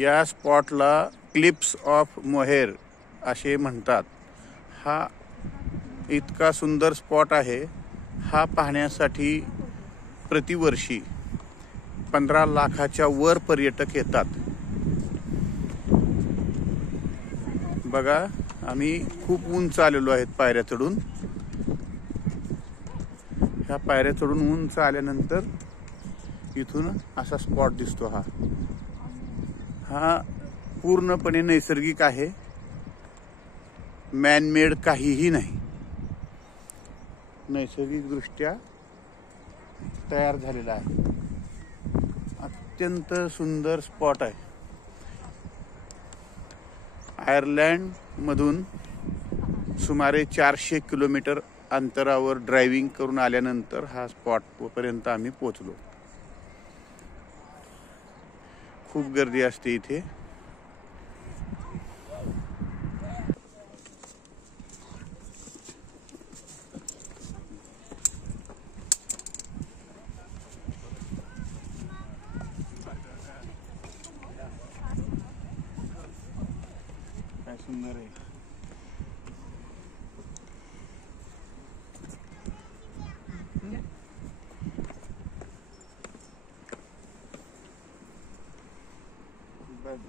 या स्पॉटला clips of mohair असे म्हणतात। हा इतका सुंदर स्पॉट आहे। हा पाहण्यासाठी प्रतिवर्षी 15 लाखाच्या वर पर्यटक येतात। बघा, आम्ही खूप उंच आलेलो आहेत पायऱ्या चढून। ह्या पायऱ्या चढून उंच आल्यानंतर इथून असा स्पॉट दिसतो। हा पूर्णपणे नैसर्गिक आहे, मॅन मेड काहीही नाही, नैसर्गिक दृष्ट्या तयार झालेला आहे। अत्यंत सुंदर स्पॉट आहे। आयर्लंड मधून सुमारे 400 किलोमीटर अंतरावर ड्रायव्हिंग करून आल्यानंतर हा स्पॉट पर्यंत आम्ही पोहोचलो। खूप गर्दी असते इथे। काय सुंदर आहे। बस